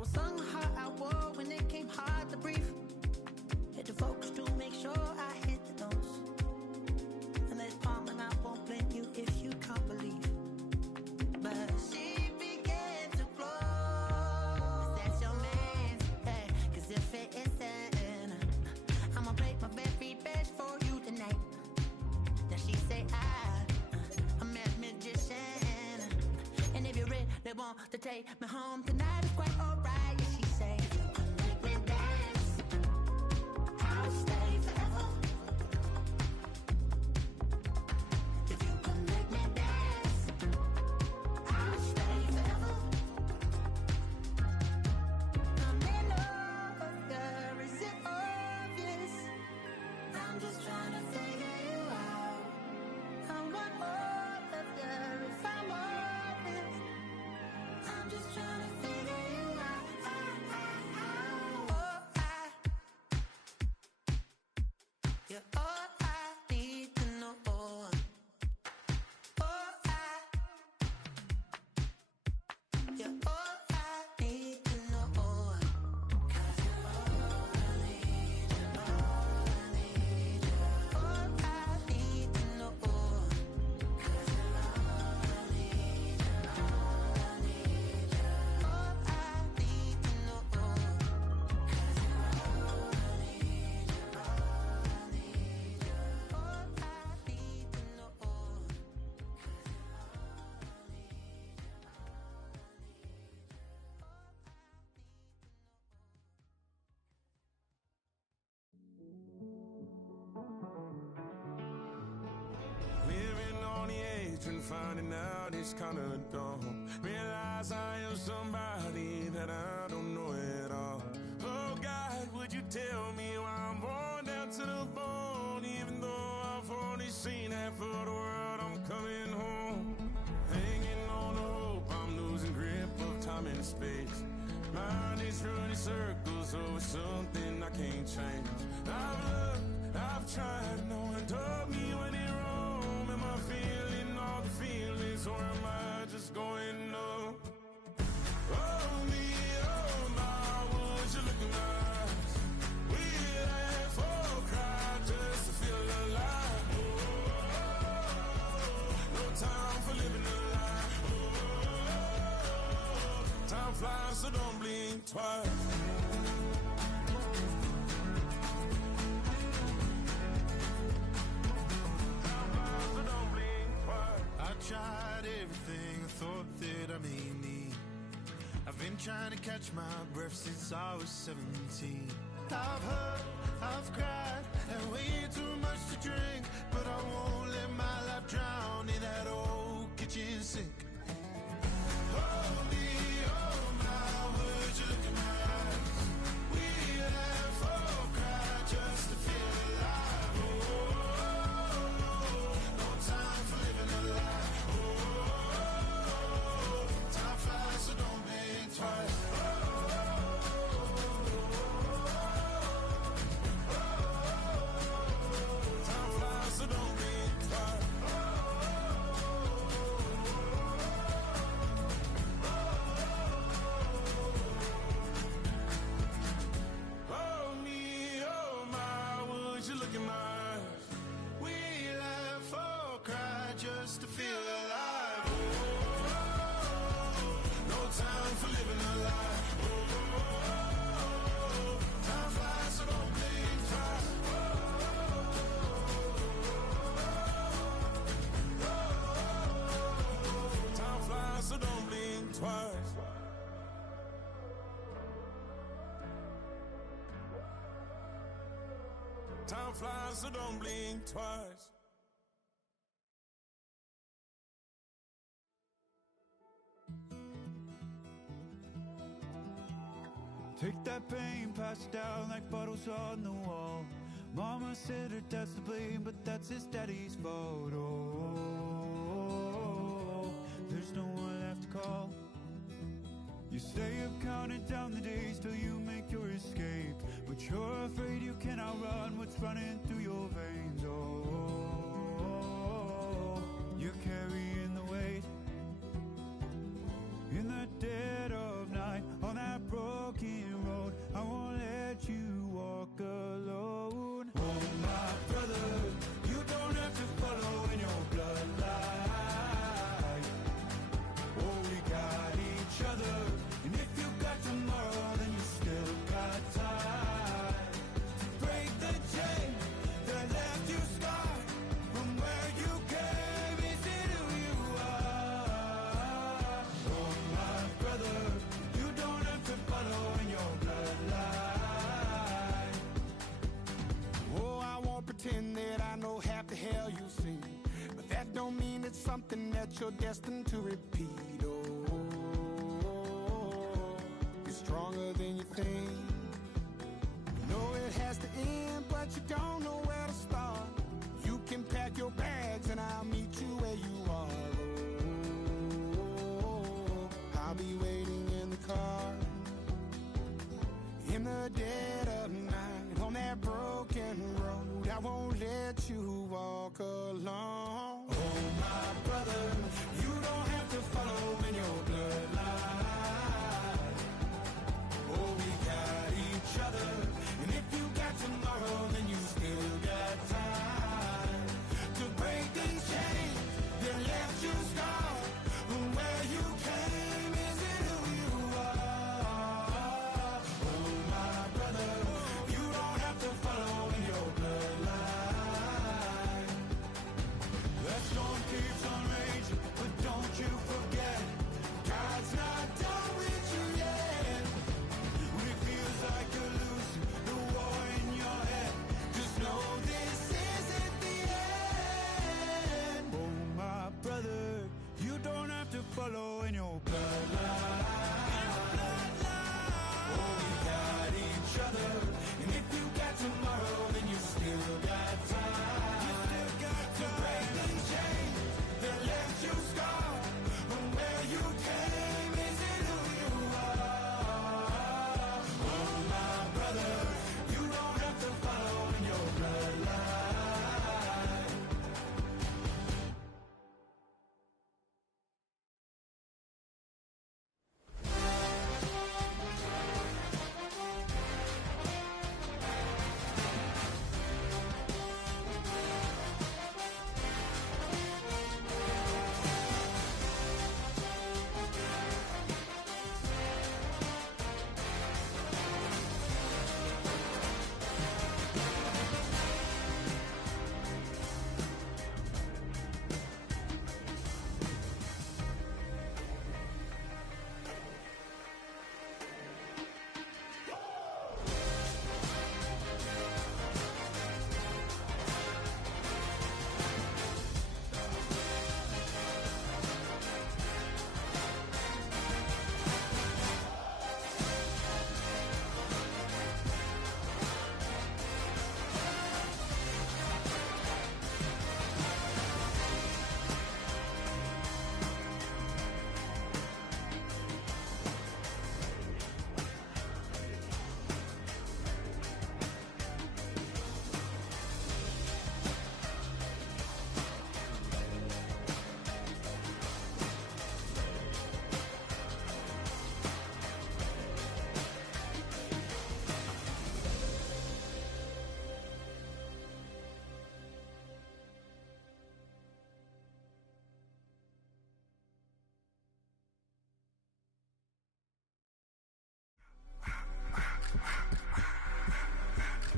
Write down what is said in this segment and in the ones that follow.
So I sung how I wore when it came hard to breathe. Hit the focus to make sure I hit the notes. And there's palm and I won't blame you if you can't believe. But she began to flow. That's your man, hey, cause if it isn't, I'ma break my very best for you tonight. Then she say I'm a magician. And if you're ready, they want to take me home tonight, it's quite alright. Yeah, she say, make me dance, I'll stay forever. If you can make me dance, I'll stay forever. I'm in love, yeah, is it obvious? I'm just trying to figure you out. I want all of you if I'm honest. I'm just trying to figure you out. You're all I need to know. You're all I need to know. 'Cause you're all I need, you're all I need, you're all I need to know. 'Cause you're all I need, you're all I need, you're all I need to know. 'Cause you're all I need, you're all I need, you're all I need to know. 'Cause you're all I need, you're all I need, you're all I need, you're all I need. Living on the edge and finding out it's kinda dumb. Realize I am somebody that I don't know at all. Oh God, would you tell me why I'm born down to the bone? Even though I've only seen half of the world, I'm coming home. Hanging on the hope, I'm losing grip of time and space. Mind is running circles over something I can't change. I've looked, I've tried, no one told me when it wrong. Am I feeling all the feelings, or am I just going numb? Oh me, oh my, would you look in my eyes? We laugh or cry just to feel alive. No time for living a lie. Time flies, so don't blink twice. I tried everything I thought that I may need. I've been trying to catch my breath since I was 17. I've hurt, I've cried, and way too much to drink. But I won't let my life drown in that old kitchen sink. Oh me, oh my, would you look in my eyes? We laugh or cry just to feel alive. No time for living a lie. Time flies, so don't think twice. Time flies, so don't think twice. Oh me, oh my, would you look in my eyes? We laugh or cry just to feel alive. No time for living a lie. Time flies, so don't think twice. Time flies, so don't blink twice. Time flies, so don't blink twice. Take that pain, pass it down like bottles on the wall. Mama said her dad's to blame, but that's his daddy's fault. Oh, there's no one left to call. You stay up counting down the days till you make your escape, but you're afraid you cannot run what's running through your veins. Oh, you're carrying the weight in the dead of night on that broad something that you're destined to repeat. Oh, you're stronger than you think. You know it has to end, but you don't know where to start. You can pack your bags and I'll meet you where you are. Oh, I'll be waiting in the car in the dead of night on that broken road. I won't let you walk alone. Oh, my brother, you don't have to follow in your bloodline. Oh, we got each other, and if you got tomorrow, then you still got time to break these chains that left you scarred. Where you came isn't who you are. Oh, my brother, you don't have to follow in your bloodline. That storm keeps on raging, but don't you forget, God's not done with you yet. When it feels like you're losing the war in your head, just know this isn't the end. Oh, my brother, you don't have to follow in your bloodline. Oh, we got each other, and if you got tomorrow, then you still got time. You still got to break these chains that left you scarred. From where you came isn't who you are. Oh, my brother, you don't have to follow in your bloodline.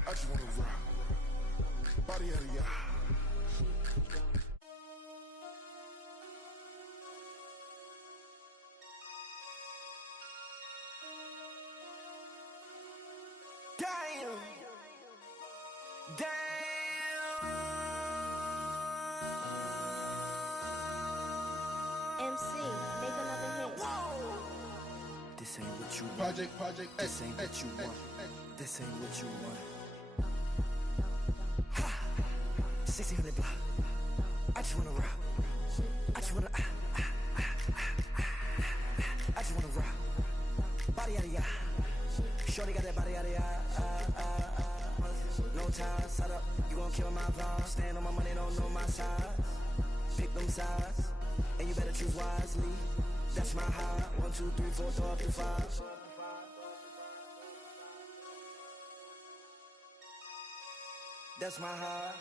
I just wanna rock. Body out of y'all. Damn. MC, make another hit. This ain't what you want. Project, This ain't what you want. This ain't what you want. Ha! 1600 block. I just wanna rock. I just wanna I just wanna rock. Body out of ya. Shorty got that body out of ya. No time, set up. You gon' kill my vibe. Stand on my money, don't know my size. Pick them sides, and you better choose wisely. That's my high. 1, 2, 3, 4, throw up to 5. That's my high.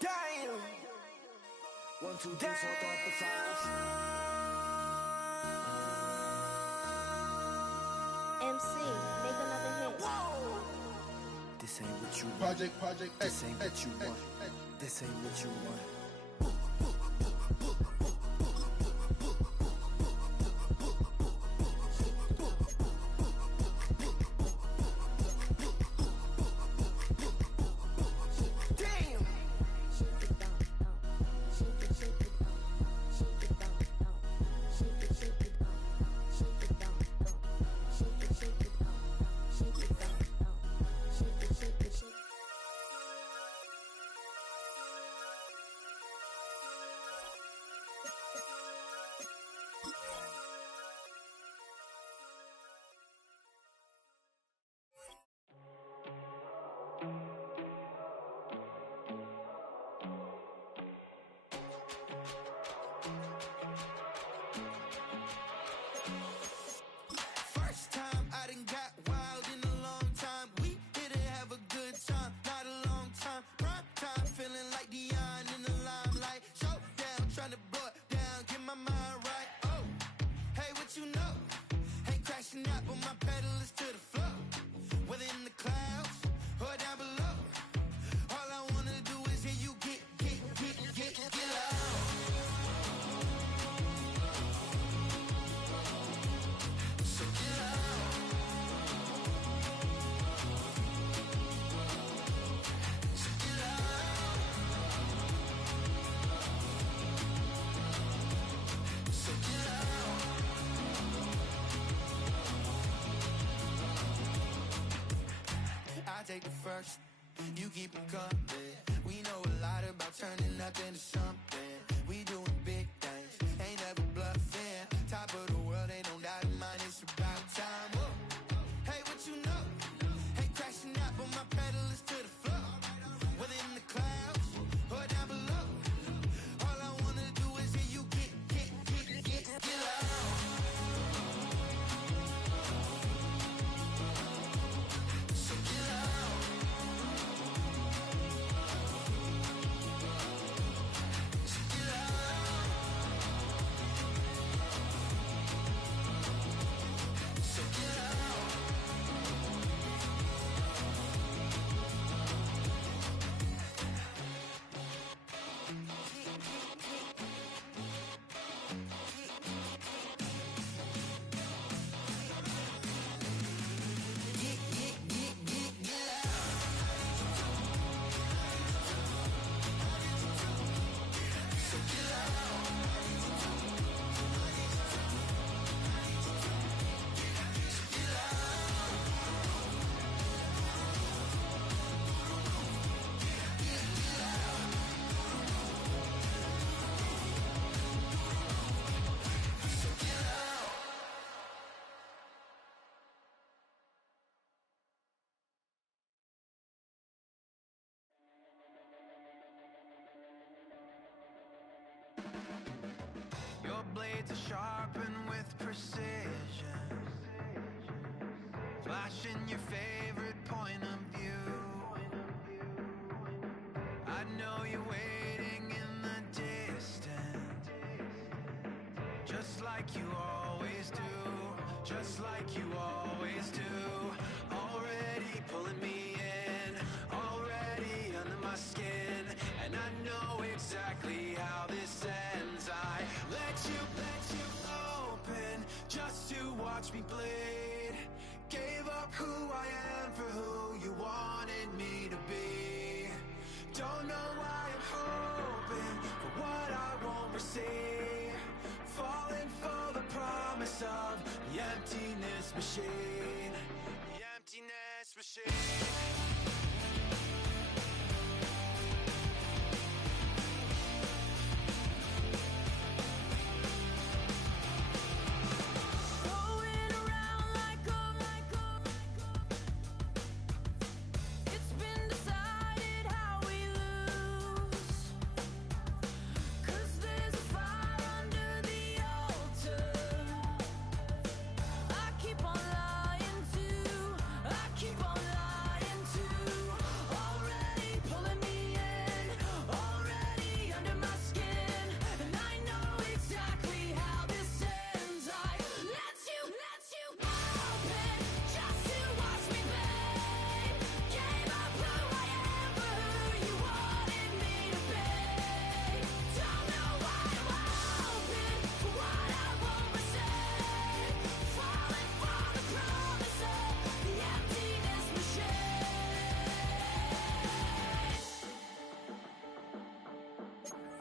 Damn. 1, 2, 3, 4, throw up to 5. MC, make another hit. This ain't what you want. Project, This ain't what you want. This ain't what you want. first. You keep them coming. We know a lot about turning nothing to something. We doing big things, ain't never bluffing. Top of the world, ain't no doubt in mine, it's about time. Whoa. Hey, what you know? Hey, crashing out, but my pedal is to the floor. Whether in the clouds or down below, all I wanna do is hear you get loud. So get loud. So get loud. So get loud. Your blades are sharpened with precision, flashing your favorite point of view. I know you're waiting in the distance, just like you always do, just like you always do. Already pulling me in, already under my skin, and I know exactly how this ends. I let you open just to watch me bleed. Gave up who I am for who you wanted me to be. Don't know why I'm hoping for what I won't receive. Falling for the promise of the emptiness machine. The emptiness machine. Going around like a it's been decided how we lose. 'Cause there's a fire under the altar. I keep on lying to, I keep on lying to. Already pulling me in, already under my skin, and I know exactly how this ends. I let you open just to watch me bleed. Gave up who I am for who you wanted me to be. Don't know why I'm hoping for what I won't receive. Falling for the promise of the emptiness machine.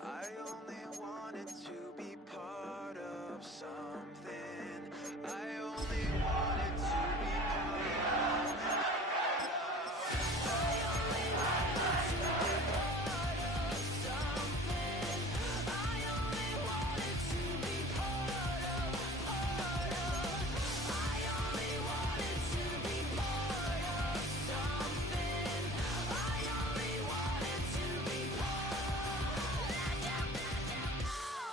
I only wanted to be part of something. I only wanted to be part of. I only wanted to be part of something. I only wanted to be part of. I only wanted to be part of something. I only wanted to be part.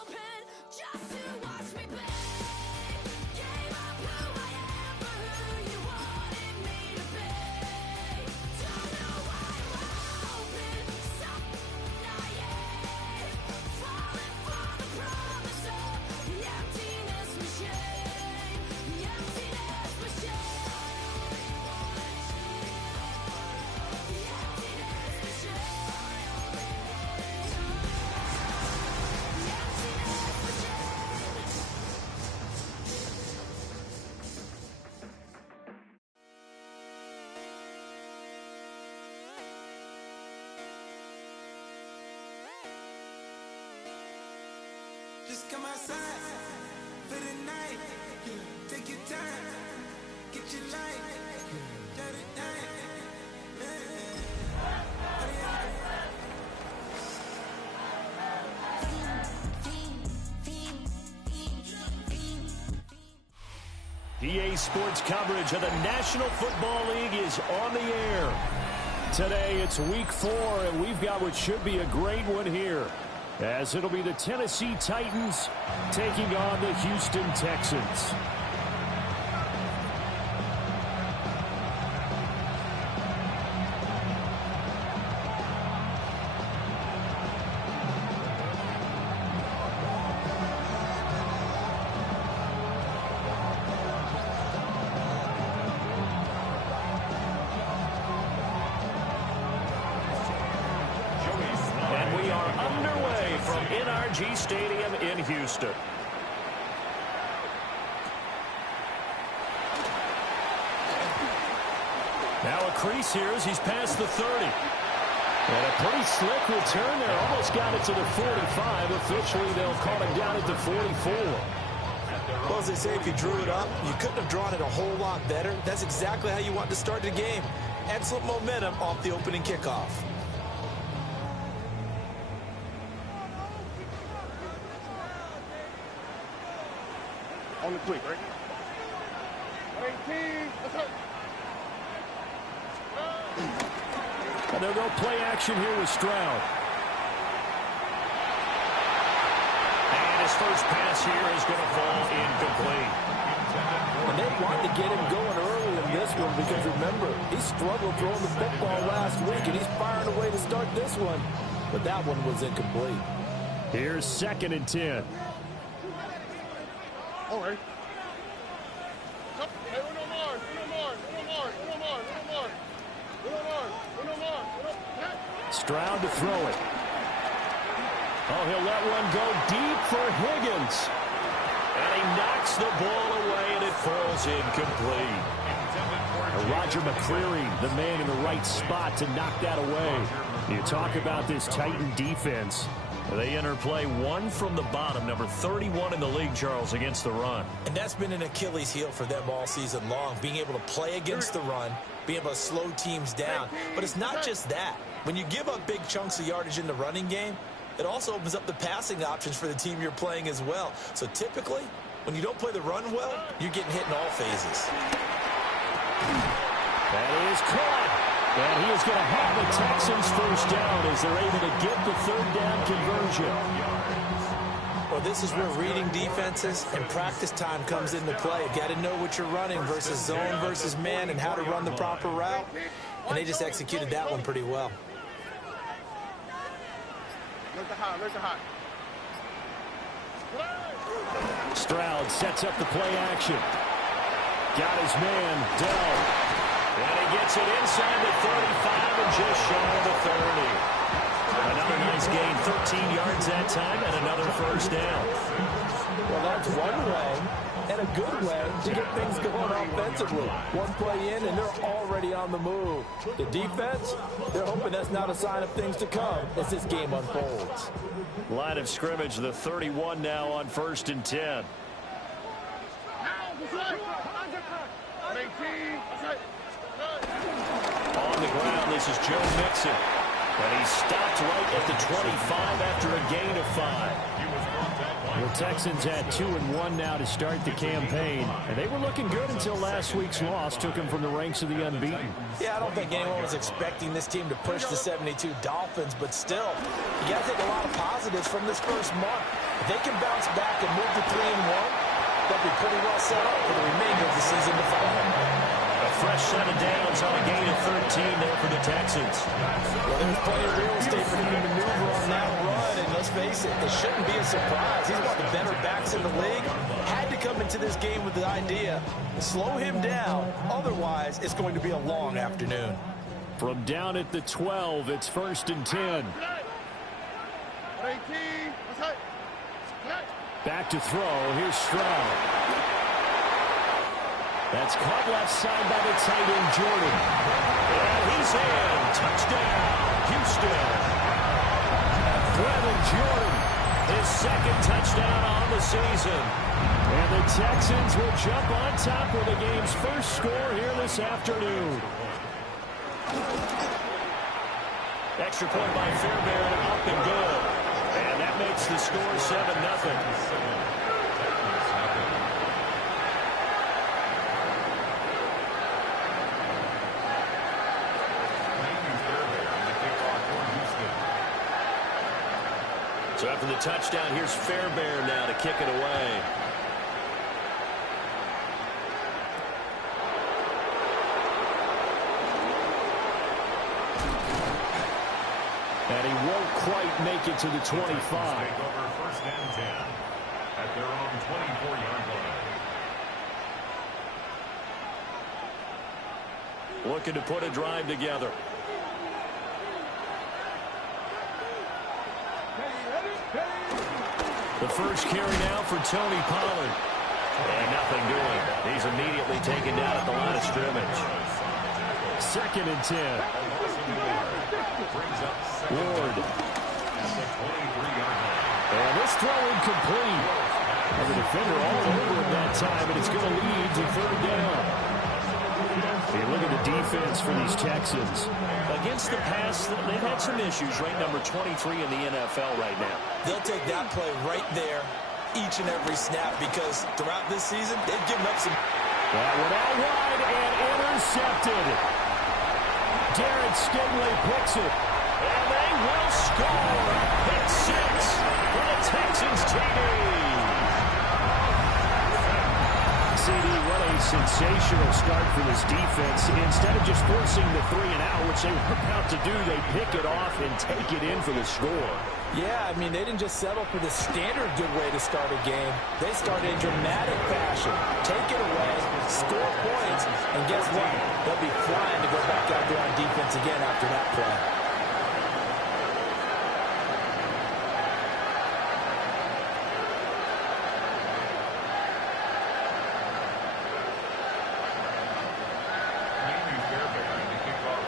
Open just to watch me bleed. Gave up who I am for who you wanted me to be. Don't know why I'm hoping, so naive. Falling for the promise of the emptiness machine. The emptiness machine. The emptiness machine. The emptiness machine. Just come outside for the night. Take your time, get your light, dirty night. EA Sports coverage of the National Football League is on the air. Today it's week 4, and we've got what should be a great one here, as it'll be the Tennessee Titans taking on the Houston Texans. Stadium in Houston. Now a crease here as he's past the 30. And a pretty slick return there. Almost got it to the 45. Officially, they'll call him down at the 44. Well, as they say, if you drew it up, you couldn't have drawn it a whole lot better. That's exactly how you want to start the game. Excellent momentum off the opening kickoff. On the quick, right? 18, let's go. And they'll go play action here with Stroud. And his first pass here is going to fall incomplete. And they want to get him going early in this one because, remember, he struggled throwing the football last week, and he's firing away to start this one. But that one was incomplete. Here's 2nd and 10. All right. Stroud to throw it. Oh, he'll let one go deep for Higgins. And he knocks the ball away, and it falls incomplete. Roger McCreary, the man in the right spot to knock that away. You talk about this Titan defense. They enter play 1 from the bottom, number 31 in the league, Charles, against the run. And that's been an Achilles heel for them all season long, being able to play against the run, being able to slow teams down. But it's not just that. When you give up big chunks of yardage in the running game, it also opens up the passing options for the team you're playing as well. So typically, when you don't play the run well, you're getting hit in all phases. That is caught. And he is going to have the Texans first down as they're able to get the 3rd down conversion. Well, this is where reading defenses and practice time comes into play. You got to know what you're running versus zone versus man and how to run the proper route. And they just executed that one pretty well. Stroud sets up the play action. Got his man, Dell. And he gets it inside the 35 and just shy of the 30. Another nice gain, 13 yards that time, and another first down. Well, that's one way and a good way to get things going offensively. One play in, and they're already on the move. The defense, they're hoping that's not a sign of things to come as this game unfolds. Line of scrimmage, the 31 now on 1st and 10. On the ground, this is Joe Mixon. And he stopped right at the 25 after a gain of 5. The Texans had 2-1 now to start the campaign. And they were looking good until last week's loss took them from the ranks of the unbeaten. Yeah, I don't think anyone was expecting this team to push the 72 Dolphins, but still, you got to take a lot of positives from this first month. If they can bounce back and move to 3-1, they'll be pretty well set up for the remainder of the season to follow. A fresh set of downs on a gain of 13 there for the Texans. Well, there's plenty of real estate for him to maneuver on that run, and let's face it, it shouldn't be a surprise. He's one of the better backs in the league. Had to come into this game with the idea to slow him down. Otherwise, it's going to be a long afternoon. From down at the 12, it's 1st and 10. Back to throw. Here's Stroud. That's caught left side by the tight end, Jordan. And he's in. Touchdown, Houston. Brevin Jordan, his 2nd touchdown on the season. And the Texans will jump on top with the game's first score here this afternoon. Extra point by Fairbairn, up and good. And that makes the score 7-0. touchdown. Here's Fairbairn now to kick it away. And he won't quite make it to the 25. Take over first and 10 at their own 24-yard line. Looking to put a drive together. The first carry now for Tony Pollard. And nothing doing. He's immediately taken down at the line of scrimmage. 2nd and 10. Ward. And this throw incomplete. And the defender all over him that time, and it's going to lead to 3rd down. You look at the defense for these Texans. Against the pass, they've had some issues. Ranked number 23 in the NFL right now. They'll take that play right there each and every snap because throughout this season, they've given up some. That one out wide and intercepted. Darren Stingley picks it. And they will score. Pick 6 for the Texans TD. CD, what a sensational start for this defense. Instead of just forcing the 3 and out, which they were about to do, they pick it off and take it in for the score. Yeah, I mean, they didn't just settle for the standard good way to start a game. They started in dramatic fashion. Take it away, score points, and guess what? They'll be flying to go back out there on defense again after that play.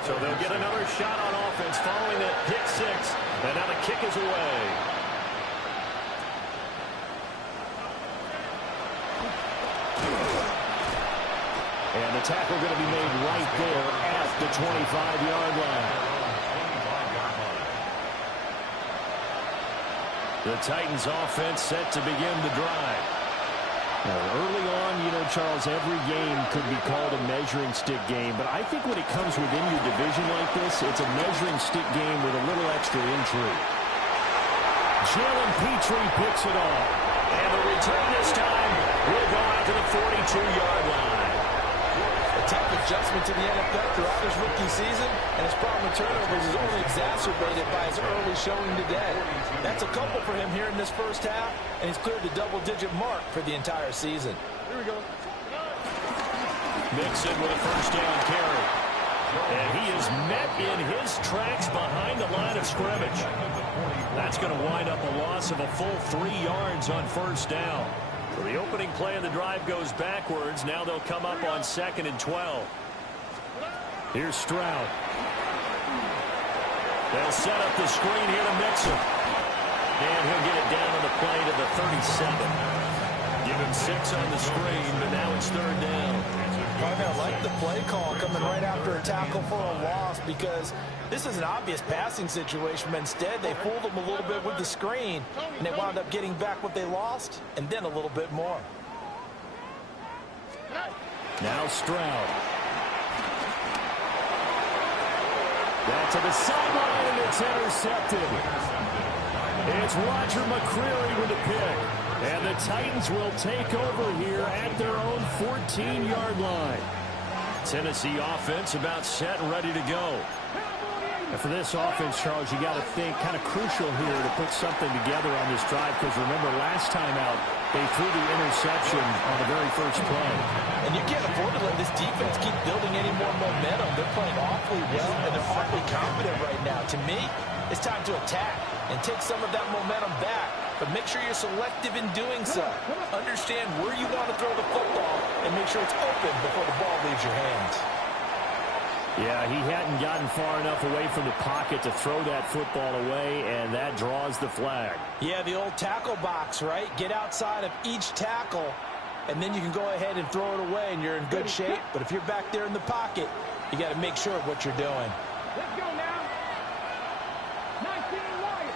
So they'll get another shot on offense following that pick 6. And now the kick is away. And the tackle going to be made right there at the 25-yard line. The Titans offense set to begin the drive. Now, early on, you know, Charles, every game could be called a measuring stick game, but I think when it comes within your division like this, it's a measuring stick game with a little extra intrigue. Jalen Petrie picks it off. And the return this time will go out to the 42-yard line. A tough adjustment to the NFL throughout his rookie season, and his problem with turnovers is only exacerbated by his early showing today. That's a couple for him here in this first half, and he's cleared the double-digit mark for the entire season. Here we go. Mixon with a first down carry. And he is met in his tracks behind the line of scrimmage. That's going to wind up a loss of a full 3 yards on first down. So the opening play of the drive goes backwards. Now they'll come up on 2nd and 12. Here's Stroud. They'll set up the screen here to Mixon. And he'll get it down on the play to the 37. Give him 6 on the screen, but now it's 3rd down. I like the play call coming right after a tackle for a loss because this is an obvious passing situation, but instead they fooled them a little bit with the screen, and they wound up getting back what they lost and then a little bit more. Now Stroud. Back to the sideline, and it's intercepted. It's Roger McCreary with the pick. And the Titans will take over here at their own 14-yard line. Tennessee offense about set and ready to go. And for this offense, Charles, you got to think kind of crucial here to put something together on this drive because remember last time out they threw the interception on the very first play. And you can't afford to let this defense keep building any more momentum. They're playing awfully well and they're awfully confident right now. To me, it's time to attack and take some of that momentum back. But make sure you're selective in doing so. Understand where you want to throw the football and make sure it's open before the ball leaves your hands. Yeah, he hadn't gotten far enough away from the pocket to throw that football away, and that draws the flag. Yeah, the old tackle box, right? Get outside of each tackle, and then you can go ahead and throw it away, and you're in good shape. But if you're back there in the pocket, you got to make sure of what you're doing. Let's go now. 19 Wyatt.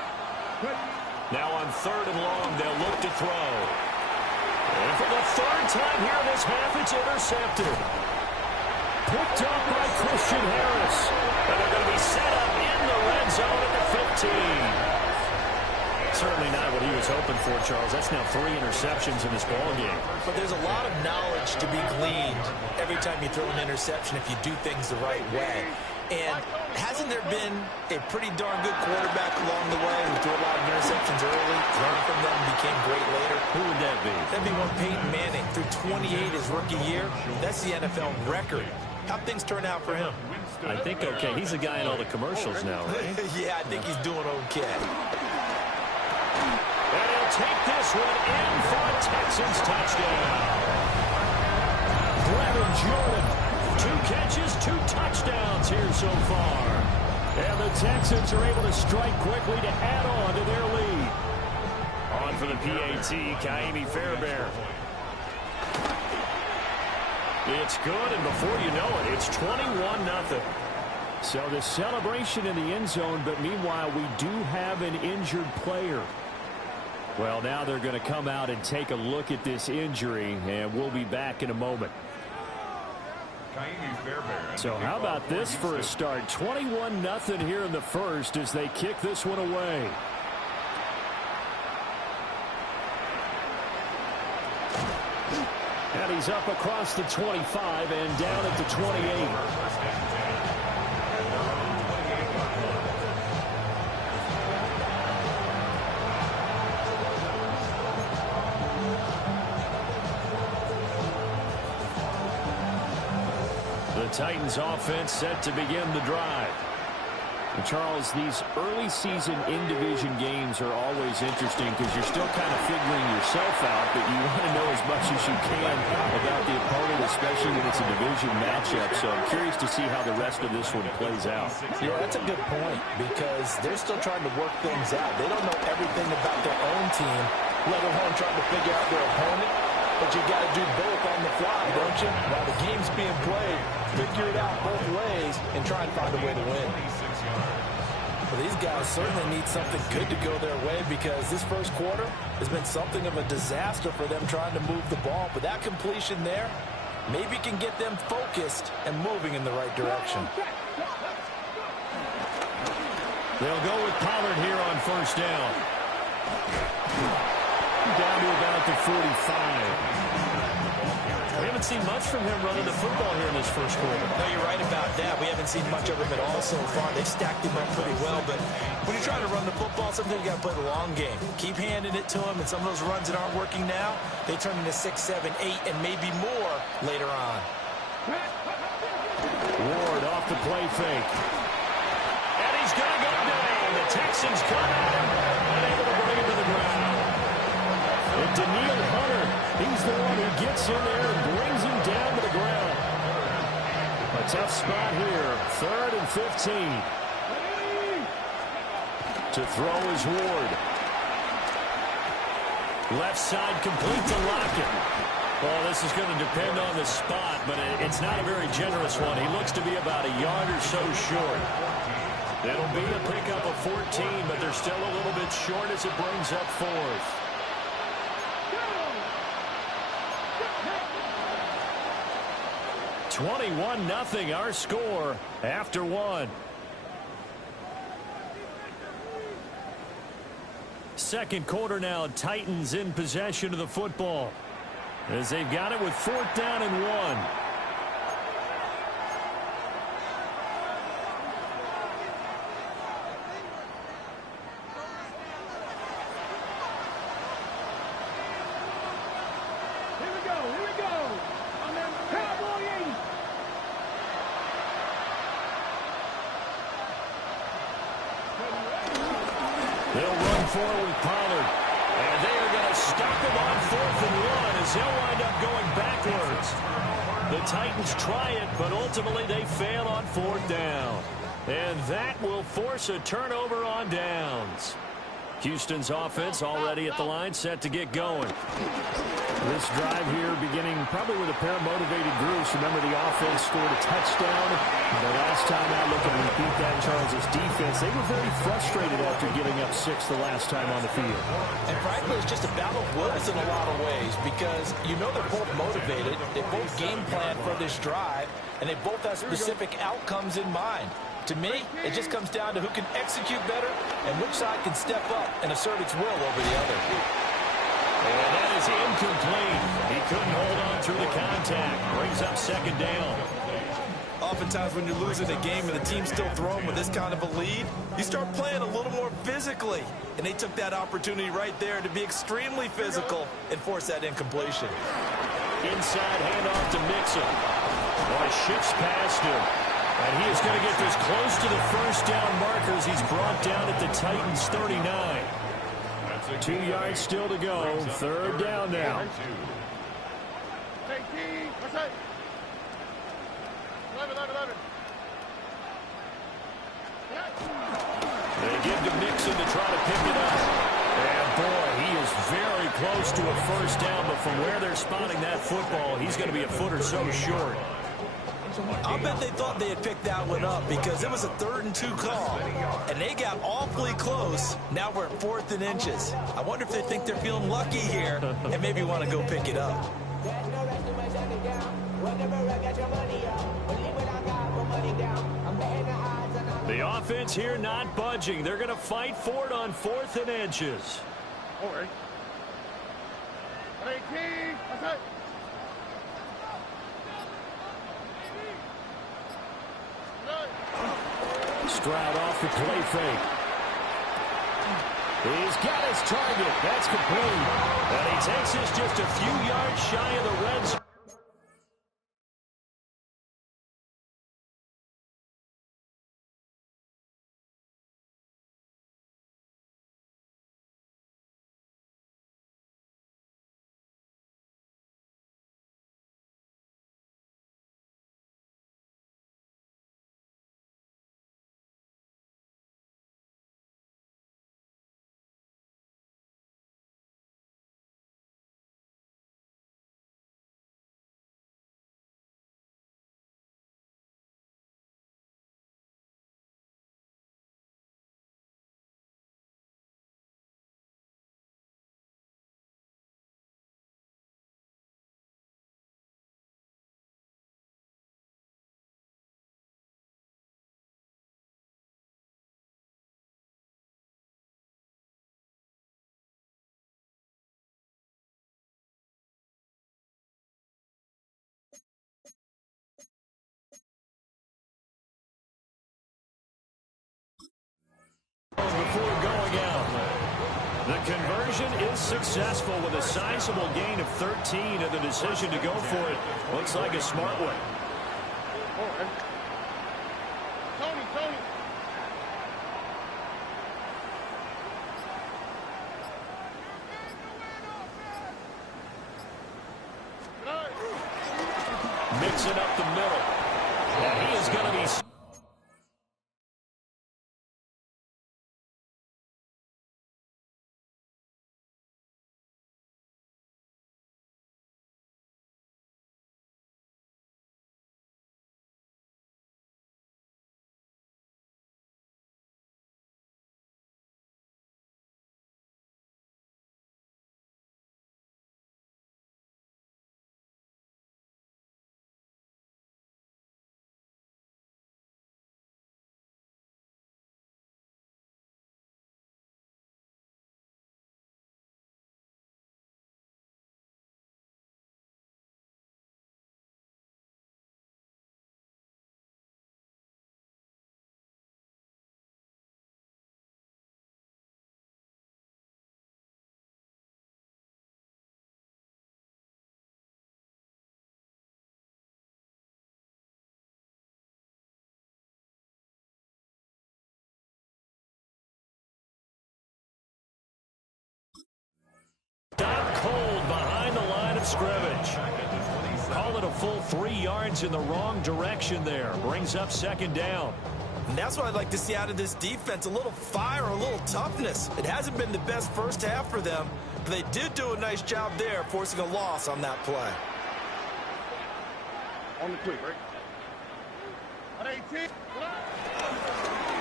Now on 3rd and long, they'll look to throw. And for the 3rd time here in this half, it's intercepted. Picked up by Christian Harris. And they're going to be set up in the red zone at the 15. Certainly not what he was hoping for, Charles. That's now 3 interceptions in this ball game. But there's a lot of knowledge to be gleaned every time you throw an interception if you do things the right way. And hasn't there been a pretty darn good quarterback along the way who threw a lot of interceptions early, learned from them, and became great later? Who would that be? That'd be one Peyton Manning. Threw 28 his rookie year. That's the NFL record. How'd things turn out for him? I think okay. He's a guy in all the commercials now, right? Yeah, I think he's doing okay. And he'll take this one in for a Texans touchdown. Brevin Jordan, 2 catches, 2 touchdowns here so far. And the Texans are able to strike quickly to add on to their lead. On for the PAT, Kaimi Fairbairn. It's good, and before you know it, it's 21-0. So the celebration in the end zone, but meanwhile, we do have an injured player. Well, now they're going to come out and take a look at this injury, and we'll be back in a moment. So how about this for a start? 21-0 here in the first as they kick this one away. And he's up across the 25 and down at the 28. The Titans offense set to begin the drive. And Charles, these early season in-division games are always interesting because you're still kind of figuring yourself out, but you want to know as much as you can about the opponent, especially when it's a division matchup. So I'm curious to see how the rest of this one plays out. Yeah, that's a good point because they're still trying to work things out. They don't know everything about their own team, let alone trying to figure out their opponent. But you got to do both on the fly, don't you? While the game's being played, figure it out both ways and try and find a way to win. Well, these guys certainly need something good to go their way because this first quarter has been something of a disaster for them trying to move the ball. But that completion there maybe can get them focused and moving in the right direction. They'll go with Pollard here on first down. Down to about the 45. We haven't seen much from him running the football here in this first quarter. No, you're right about that. We haven't seen much of him at all so far. They've stacked him up pretty well, but when you're trying to run the football, sometimes you got to play the long game. Keep handing it to him, and some of those runs that aren't working now, they turn into 6, 7, 8, and maybe more later on. Ward off the play fake. And he's going to go down. The Texans come at him, unable to bring him to the ground. And Daniil Hunter, he's the one who gets in there and brings him down to the ground. A tough spot here, 3rd and 15. To throw is Ward. Left side complete to Lockett. Well, this is going to depend on the spot, but it's not a very generous one. He looks to be about a yard or so short. It'll be a pickup of 14, but they're still a little bit short as it brings up 4th. 21-0 our score after 1. Second quarter now, Titans in possession of the football as they've got it with 4th down and 1. With Pollard, and they are going to stop him on 4th and 1 as he'll wind up going backwards. The Titans try it, but ultimately they fail on 4th down. And that will force a turnover on downs. Houston's offense already at the line, set to get going. This drive here beginning probably with a pair of motivated groups. Remember, the offense scored a touchdown. The last time out, looking to repeat that, Charles' defense, they were very frustrated after giving up 6 the last time on the field. And frankly, it's just a battle of wills in a lot of ways because you know they're both motivated. They both game plan for this drive, and they both have specific outcomes in mind. To me, it just comes down to who can execute better and which side can step up and assert its will over the other. And that is incomplete. He couldn't hold on through the contact. Brings up second down. Oftentimes when you're losing a game and the team's still throwing with this kind of a lead, you start playing a little more physically. And they took that opportunity right there to be extremely physical and force that incompletion. Inside handoff to Mixon. Boy, shifts past him. And he is going to get this close to the first down markers. He's brought down at the Titans' 39. 2 yards still to go. Third down now. They give to Mixon to try to pick it up. And boy, he is very close to a first down, but from where they're spotting that football, he's going to be a foot or so short. I'll bet they thought they had picked that one up because it was a 3rd and 2 call, and they got awfully close. Now we're at 4th and inches. I wonder if they think they're feeling lucky here and maybe want to go pick it up. The offense here not budging. They're going to fight for it on 4th and inches. Stroud off the play fake. He's got his target. That's complete. And he takes this just a few yards shy of the red zone. Before going out, the conversion is successful with a sizable gain of 13, and the decision to go for it looks like a smart one. Tony. Mixing up the middle. And he is going to be... Stop cold behind the line of scrimmage. Call it a full 3 yards in the wrong direction there. Brings up second down. And that's what I'd like to see out of this defense, a little fire, a little toughness. It hasn't been the best first half for them, but they did do a nice job there, forcing a loss on that play. On the quick, right? On 18.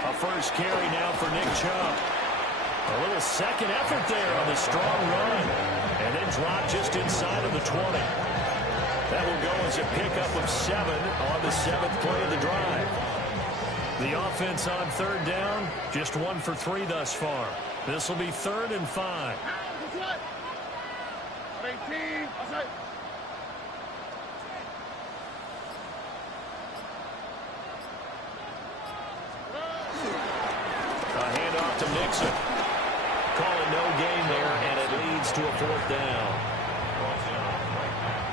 A first carry now for Nick Chubb. A little second effort there on the strong run. And then drop just inside of the 20. That will go as a pickup of 7 on the 7th play of the drive. The offense on third down, just 1 for 3 thus far. This will be 3rd and 5. A handoff to Nixon. Call it no gain there, and it leads to a 4th down.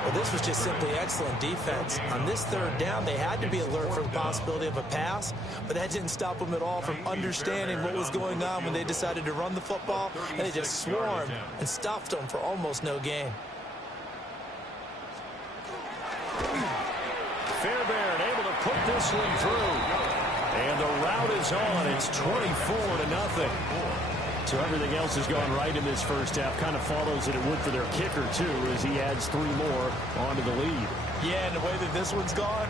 Well, this was just simply excellent defense. On this 3rd down, they had to be alert for the possibility of a pass, but that didn't stop them at all from understanding what was going on when they decided to run the football, and they just swarmed and stuffed them for almost no gain. Fairbairn able to put this one through. And the route is on. It's 24-0. So everything else has gone right in this first half. Kind of follows that it would for their kicker, too, as he adds 3 more onto the lead. Yeah, and the way that this one's gone,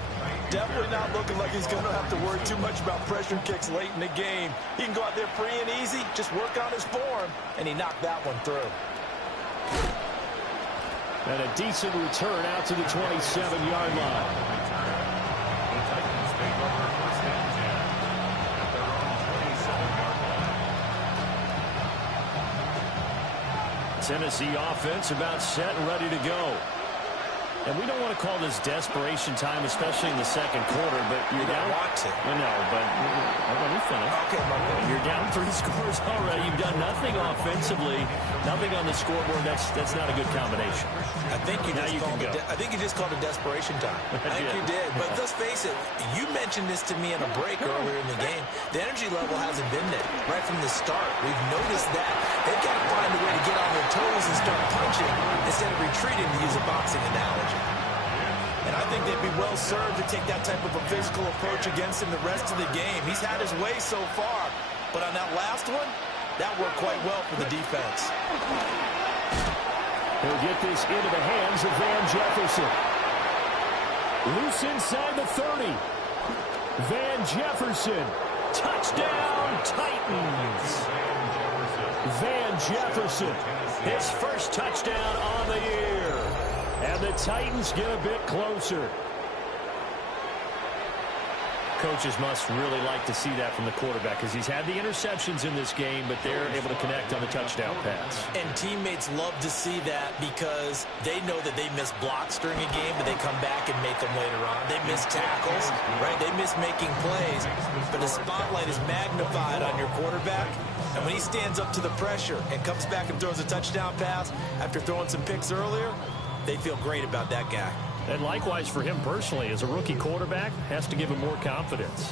definitely not looking like he's going to have to worry too much about pressure kicks late in the game. He can go out there free and easy, just work on his form, and he knocked that one through. And a decent return out to the 27-yard line. Tennessee offense about set and ready to go. And we don't want to call this desperation time, especially in the second quarter, but you're down. Want to. No, but let me finish. Okay, you're down 3 scores already. You've done nothing offensively, nothing on the scoreboard. That's not a good combination. I think you just called it desperation time. I think you did. But let's face it, you mentioned this to me in a break earlier in the game. The energy level hasn't been there right from the start. We've noticed that. They've got to find a way to get on their toes and start punching instead of retreating, to use a boxing analogy. And I think they'd be well served to take that type of a physical approach against him the rest of the game. He's had his way so far, but on that last one, that worked quite well for the defense. He'll get this into the hands of Van Jefferson. Loose inside the 30. Van Jefferson. Touchdown, Titans. Van Jefferson, his first touchdown on the year. And the Titans get a bit closer. Coaches must really like to see that from the quarterback because he's had the interceptions in this game, but they're able to connect on the touchdown pass. And teammates love to see that because they know that they miss blocks during a game, but they come back and make them later on. They miss tackles, right? They miss making plays, but the spotlight is magnified on your quarterback. And when he stands up to the pressure and comes back and throws a touchdown pass after throwing some picks earlier, they feel great about that guy. And likewise for him personally, as a rookie quarterback, has to give him more confidence.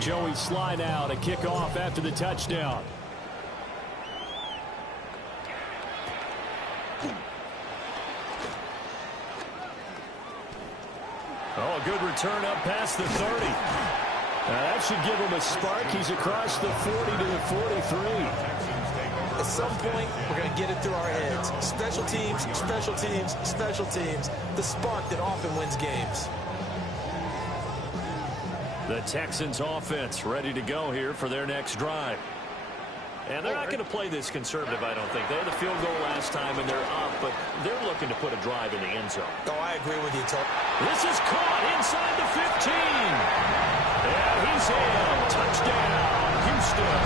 Joey Slye now to kick off after the touchdown. Oh, a good return up past the 30. That should give him a spark. He's across the 40 to the 43. At some point, we're going to get it through our heads. Special teams, special teams, special teams. The spark that often wins games. The Texans offense ready to go here for their next drive. And they're not going to play this conservative, I don't think. They had a field goal last time, and they're up, but they're looking to put a drive in the end zone. Oh, I agree with you, Tom. This is caught inside the 15. And he's in. Touchdown, Houston.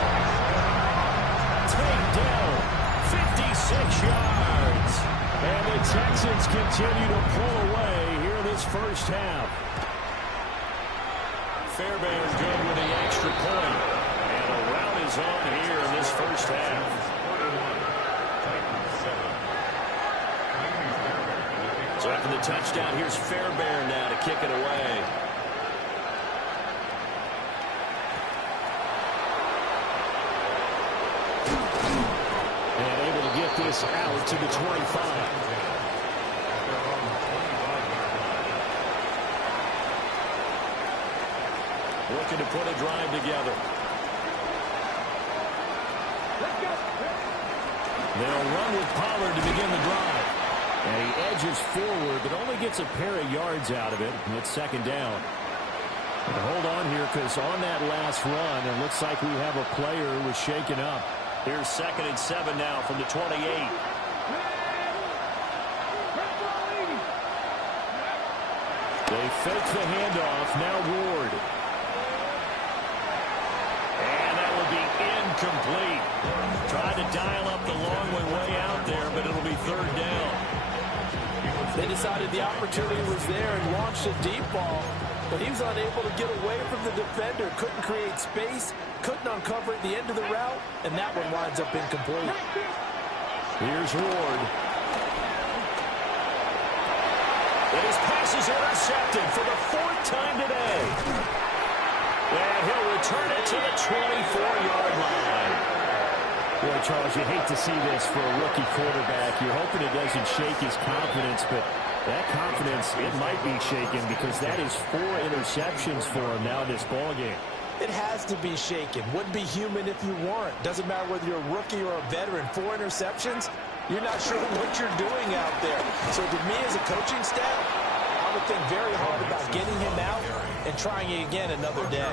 Takedown, 56 yards. And the Texans continue to pull away here this first half. Fairbairn good with the extra point. And a rout is on here in this first half. So after the touchdown, here's Fairbairn now to kick it away. And able to get this out to the 25. Looking to put a drive together. They'll run with Pollard to begin the drive. And he edges forward, but only gets a pair of yards out of it. And it's second down. And hold on here, because on that last run, it looks like we have a player who was shaken up. Here's 2nd and 7 now from the 28. They fake the handoff. Now Ward. And that would be incomplete. Tried to dial up the long way out there, but it'll be third down. They decided the opportunity was there and launched a deep ball, but he was unable to get away from the defender. Couldn't create space, couldn't uncover at the end of the route, and that one winds up incomplete. Here's Ward. And his pass is intercepted for the fourth time today. And he'll return it to the 24-yard line. Boy, Charles, you hate to see this for a rookie quarterback. You're hoping it doesn't shake his confidence, but that confidence, it might be shaken because that is 4 interceptions for him now in this ballgame. It has to be shaken. Wouldn't be human if you weren't. Doesn't matter whether you're a rookie or a veteran. 4 interceptions, you're not sure what you're doing out there. So to me as a coaching staff, I would think very hard about getting him out and trying it again another day.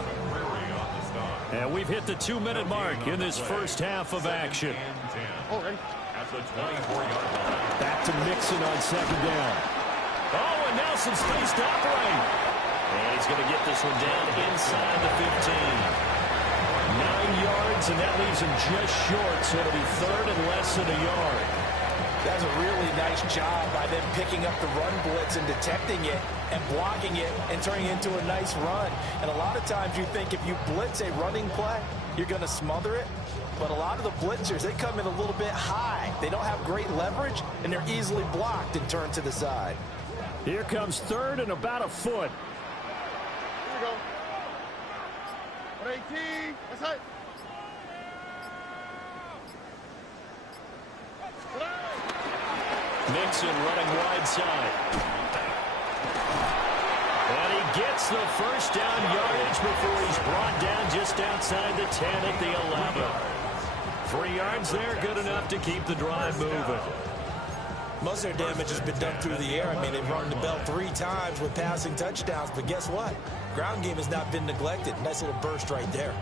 And we've hit the 2-minute mark in this first half of action. At the 24-yard line. Back to Mixon on second down. Oh, and now some space to operate. And he's going to get this one down inside the 15. 9 yards, and that leaves him just short, so it'll be third and less than a yard. That's a really nice job by them picking up the run blitz and detecting it and blocking it and turning it into a nice run. And a lot of times you think if you blitz a running play, you're going to smother it. But a lot of the blitzers, they come in a little bit high. They don't have great leverage, and they're easily blocked and turned to the side. Here comes third and about a foot. Here we go. 118. That's it. Mixon running wide side. And he gets the first down yardage before he's brought down just outside the 10 at the 11. 3 yards there, good enough to keep the drive moving. Most of their damage has been done through the air. I mean, they've rung the bell 3 times with passing touchdowns, but guess what? Ground game has not been neglected. Nice little burst right there.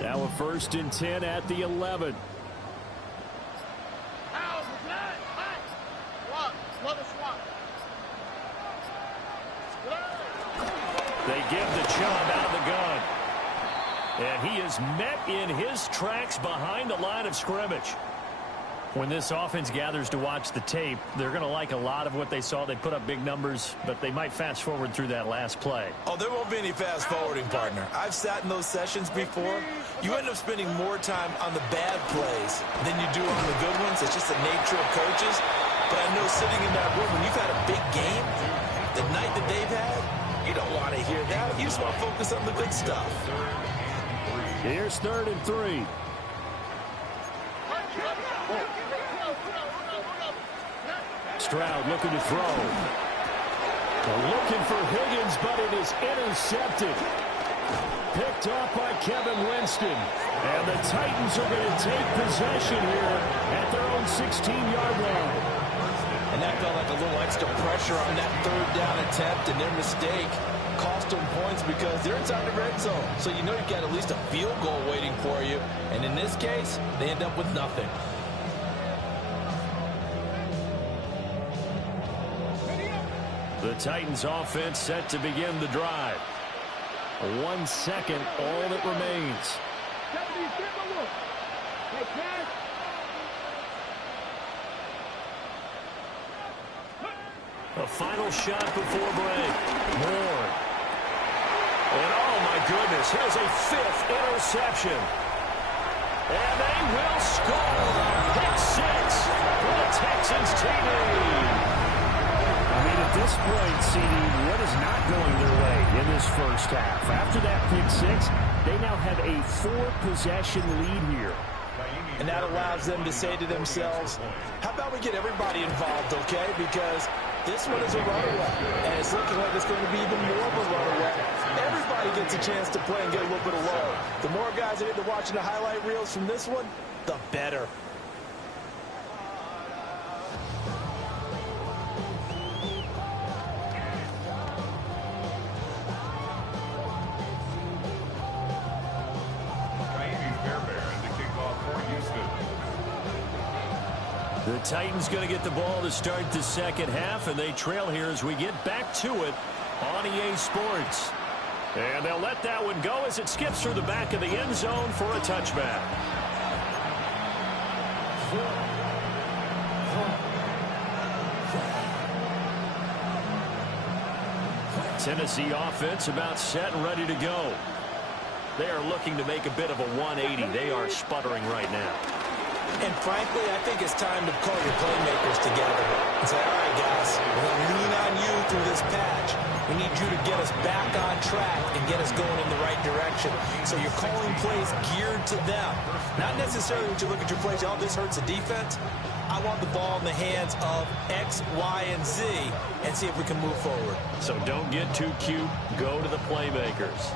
Now a 1st and 10 at the 11. They give the job out of the gun. And he is met in his tracks behind the line of scrimmage. When this offense gathers to watch the tape, they're going to like a lot of what they saw. They put up big numbers, but they might fast forward through that last play. Oh, there won't be any fast forwarding, partner. I've sat in those sessions before. You end up spending more time on the bad plays than you do on the good ones. It's just the nature of coaches. But I know sitting in that room, when you've had a big game, the night that they've had, you don't want to hear that. You just want to focus on the good stuff. Here's 3rd and 3. Stroud looking to throw. Looking for Higgins, but it is intercepted. Picked off by Kevin Winston. And the Titans are going to take possession here at their own 16-yard line. And that felt like a little extra pressure on that 3rd down attempt, and their mistake cost them points because they're inside the red zone. So you know you've got at least a field goal waiting for you. And in this case, they end up with nothing. The Titans offense set to begin the drive. 1 second, all that remains. A final shot before break. More. And oh my goodness, here's a 5th interception. And they will score. Pick 6 for the Texans TV. I mean, at this point, CD, what is not going their way in this first half? After that pick 6, they now have a 4-possession lead here. And that allows them to say to themselves, how about we get everybody involved, okay? Because this one is a runaway, and it's looking like it's going to be even more of a runaway. Everybody gets a chance to play and get a little bit of love. The more guys that get to watching the highlight reels from this one, the better. The Titans going to get the ball to start the second half, and they trail here as we get back to it on EA Sports. And they'll let that one go as it skips through the back of the end zone for a touchback. Tennessee offense about set and ready to go. They are looking to make a bit of a 180. They are sputtering right now. And frankly, I think it's time to call your playmakers together and say, all right, guys, we're going to lean on you through this patch. We need you to get us back on track and get us going in the right direction. So you're calling plays geared to them. Not necessarily when you look at your plays, oh, this hurts the defense. I want the ball in the hands of X, Y, and Z and see if we can move forward. So don't get too cute. Go to the playmakers.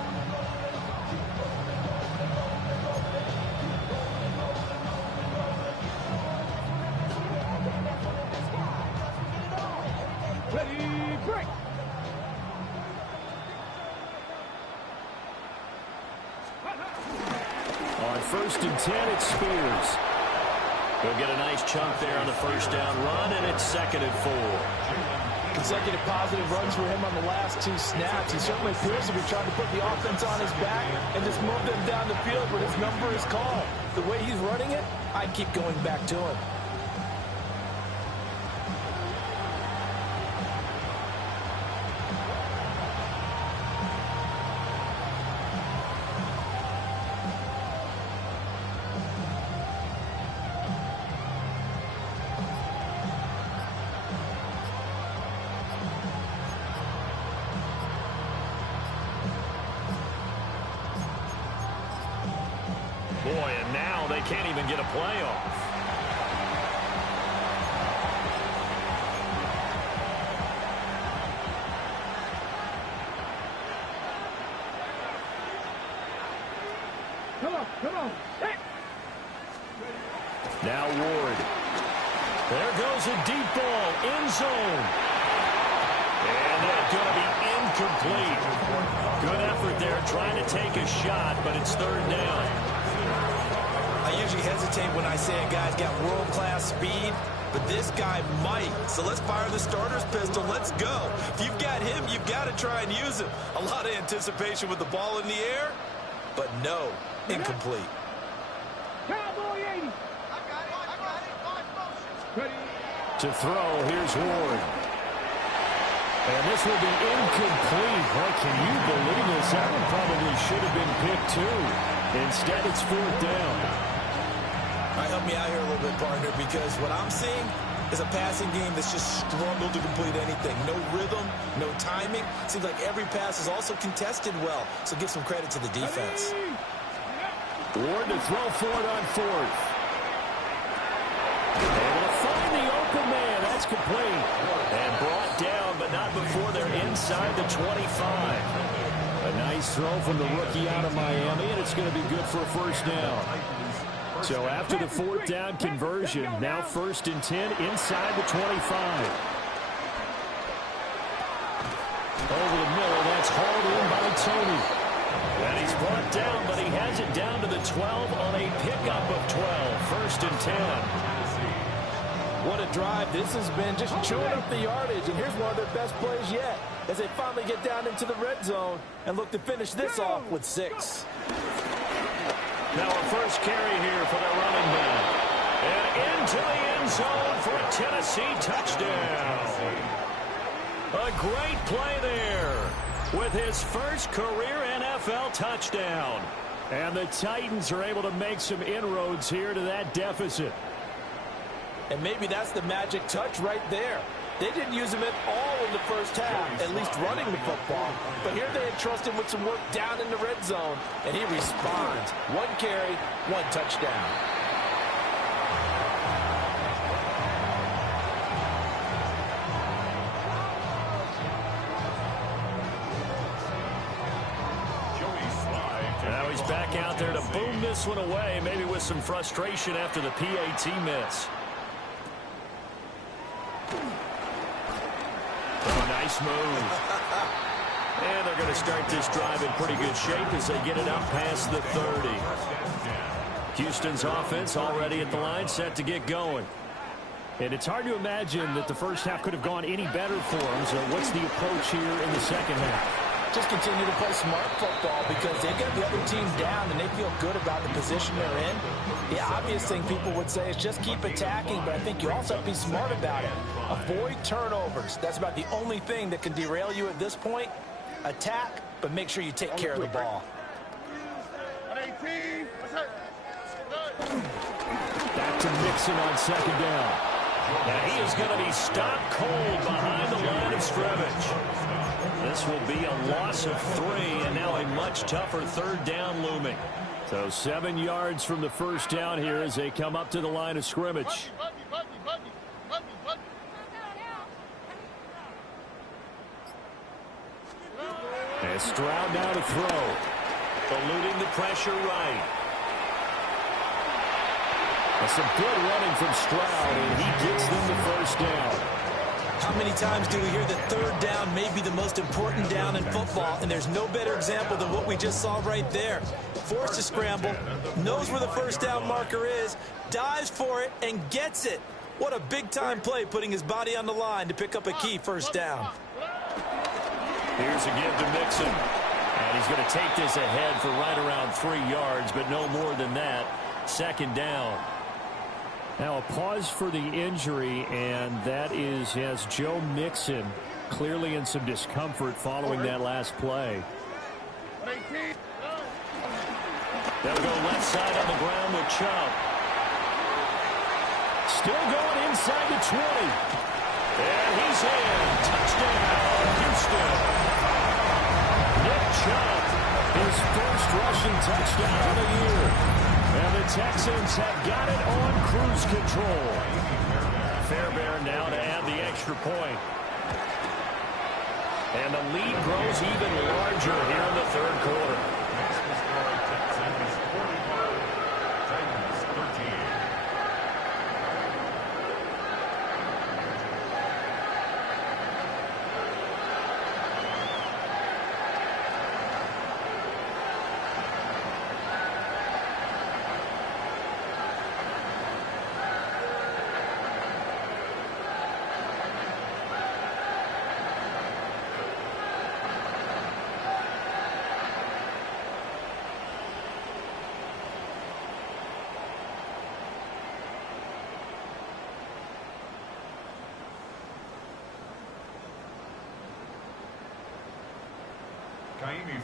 First and 10, it's Spears. He'll get a nice chunk there on the first down run, and it's 2nd and 4. Consecutive positive runs for him on the last 2 snaps. He certainly appears to be trying to put the offense on his back and just move them down the field, but his number is called. The way he's running it, I'd keep going back to him. Boy, and now they can't even get a play off. Come on. Hey. Now Ward. There goes a deep ball, end zone. And that's going to be incomplete. Good effort there trying to take a shot, but it's 3rd down. I usually hesitate when I say a guy's got world-class speed, but this guy might. So let's fire the starter's pistol. Let's go. If you've got him, you've got to try and use him. A lot of anticipation with the ball in the air, but no, incomplete. Cowboy 80. To throw, here's Ward. And this will be incomplete. Boy, can you believe this? That one probably should have been picked too. Instead, it's 4th down. All right, help me out here a little bit, partner, because what I'm seeing is a passing game that's just struggled to complete anything. No rhythm, no timing. Seems like every pass is also contested well, so give some credit to the defense. Ward to throw for it on 4th. Able to find the open man. That's complete. And brought down, but not before they're inside the 25. A nice throw from the rookie out of Miami, and it's going to be good for a 1st down. So after the 4th down conversion, now 1st and 10 inside the 25. Over the middle, that's hauled in by Tony. And he's brought down, but he has it down to the 12 on a pickup of 12. 1st and 10. What a drive this has been, just chewing up the yardage. And here's one of their best plays yet as they finally get down into the red zone and look to finish this off with 6. Now a first carry here for the running back. And into the end zone for a Tennessee touchdown. A great play there with his first career NFL touchdown. And the Titans are able to make some inroads here to that deficit. And maybe that's the magic touch right there. They didn't use him at all in the first half, at least running the football. But here they entrust him with some work down in the red zone, and he responds. 1 carry, 1 touchdown. Now he's back out there to boom this one away, maybe with some frustration after the PAT miss. Oh, nice move. And they're going to start this drive in pretty good shape as they get it up past the 30. Houston's offense already at the line, set to get going. And it's hard to imagine that the first half could have gone any better for them. So what's the approach here in the second half? Just continue to play smart football because they get the other team down and they feel good about the position they're in. The obvious thing people would say is just keep attacking, but I think you also have to be smart about it. Avoid turnovers. That's about the only thing that can derail you at this point. Attack, but make sure you take care of the ball. Back to Mixon on second down. And he is going to be stopped cold behind the line of scrimmage. This will be a loss of 3, and now a much tougher third down looming. So 7 yards from the first down here as they come up to the line of scrimmage. And Stroud now to throw. Eluding the pressure right. That's some good running from Stroud, and he gets them the first down. How many times do we hear that third down may be the most important down in football, and there's no better example than what we just saw right there. Forced to scramble, knows where the first down marker is, dives for it, and gets it. What a big-time play, putting his body on the line to pick up a key first down. Here's a give to Mixon. And he's going to take this ahead for right around 3 yards, but no more than that. Second down. Now a pause for the injury, and that is, yes, Joe Mixon clearly in some discomfort following that last play. They'll go left side on the ground with Chubb. Still going inside the 20. And he's in. Touchdown, Houston. Nick Chubb, his first rushing touchdown of the year. And the Texans have got it on cruise control. Fairbairn now to add the extra point. And the lead grows even larger here in the third quarter.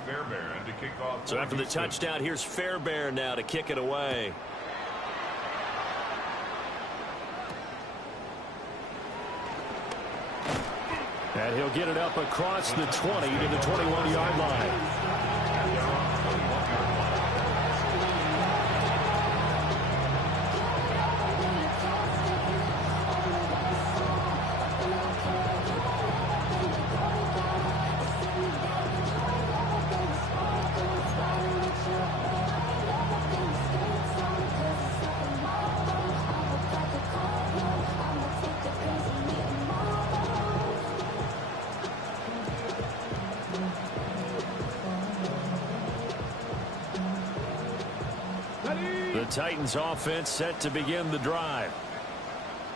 Fairbairn to kick off. So after the touchdown, here's Fairbairn now to kick it away. And he'll get it up across the 20 to the 21-yard line. Titans offense set to begin the drive.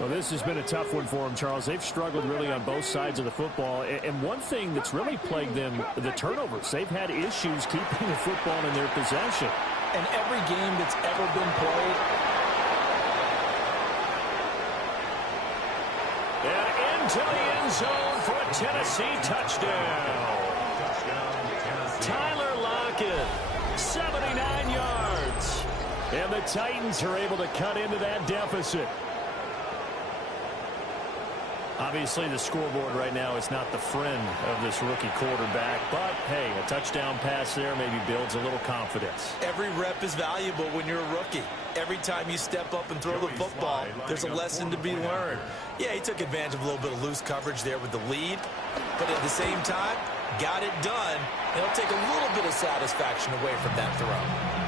Well, this has been a tough one for them, Charles. They've struggled really on both sides of the football. And one thing that's really plagued them, the turnovers. They've had issues keeping the football in their possession. And every game that's ever been played. And into the end zone for a Tennessee touchdown. Tyler Lockett, 79 yards. And the Titans are able to cut into that deficit. Obviously, the scoreboard right now is not the friend of this rookie quarterback. But, hey, a touchdown pass there maybe builds a little confidence. Every rep is valuable when you're a rookie. Every time you step up and throw the football, there's a lesson to be learned. Yeah, he took advantage of a little bit of loose coverage there with the lead. But at the same time, got it done. It'll take a little bit of satisfaction away from that throw.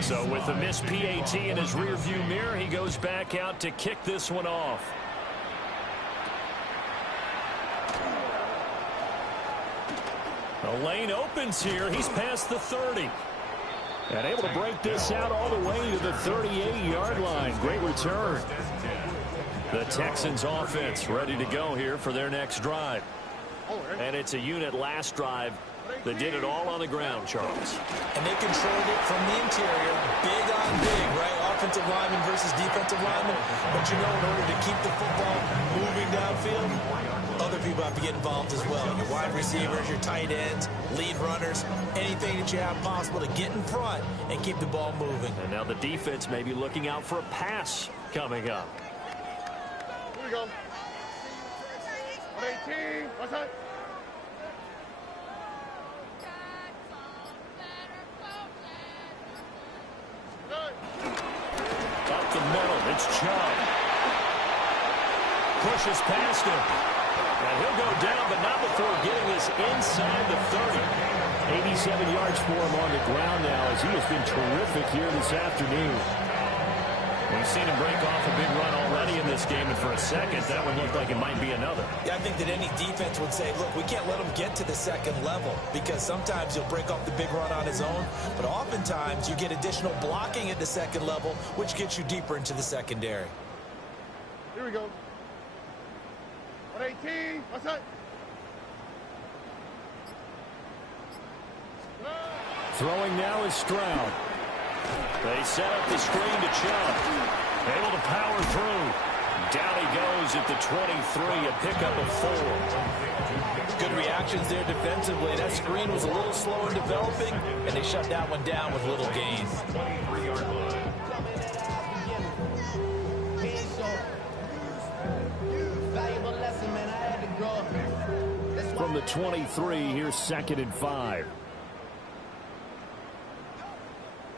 So with the missed PAT in his rearview mirror, he goes back out to kick this one off. The lane opens here. He's past the 30. And able to break this out all the way to the 38-yard line. Great return. The Texans offense ready to go here for their next drive. And it's a unit last drive that did it all on the ground, Charles. And they controlled it from the interior, big on big, right? Offensive lineman versus defensive lineman. But you know, in order to keep the football moving downfield, other people have to get involved as well. Your wide receivers, your tight ends, lead runners, anything that you have possible to get in front and keep the ball moving. And now the defense may be looking out for a pass coming up. Here we go. 118. What's that? Up the middle, it's Chubb. Pushes past him. And he'll go down, but not before getting this inside the 30. 87 yards for him on the ground now as he has been terrific here this afternoon. We've seen him break off a big run already in this game, and for a second, that would look like it might be another. Yeah, I think that any defense would say, look, we can't let him get to the second level because sometimes he'll break off the big run on his own, but oftentimes you get additional blocking at the second level, which gets you deeper into the secondary. Here we go. 118. What's that? Throwing now is Stroud. They set up the screen to Chubb. Able to power through. Down he goes at the 23, a pickup of 4. Good reactions there defensively. That screen was a little slow in developing, and they shut that one down with little gain. From the 23, here's 2nd and 5.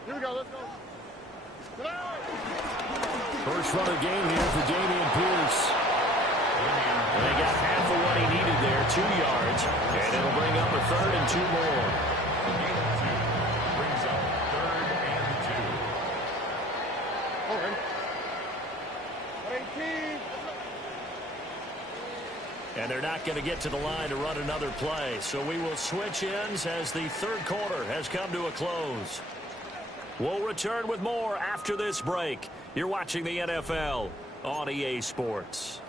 Here we go, let's go. First runner game here for Dameon Pierce. And they got half of what he needed there, 2 yards. And it'll bring up a 3rd and 2 more. Brings up 3rd and 2. All right. 18. And they're not going to get to the line to run another play. So we will switch ends as the 3rd quarter has come to a close. We'll return with more after this break. You're watching the NFL on EA Sports.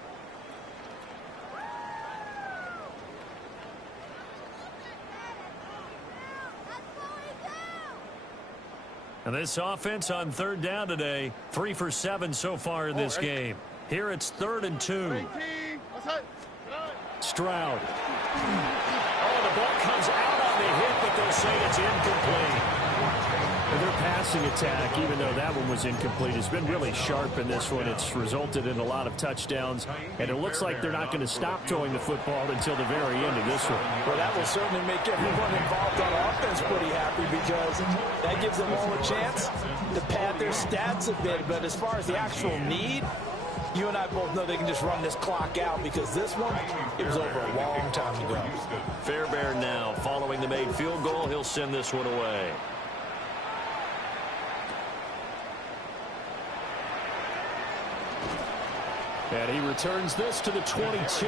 And this offense on 3rd down today, 3 for 7 so far in this game. Here it's 3rd and 2. Stroud. Oh, the ball comes out on the hit, but they'll say it's incomplete. And their passing attack, even though that one was incomplete, has been really sharp in this one. It's resulted in a lot of touchdowns, and it looks like they're not going to stop throwing the football until the very end of this one. Well, that will certainly make everyone involved on offense pretty happy because that gives them all a chance to pad their stats a bit. But as far as the actual need, you and I both know they can just run this clock out because this one, it was over a long time ago. Fairbairn now, following the made field goal, he'll send this one away. And he returns this to the 22.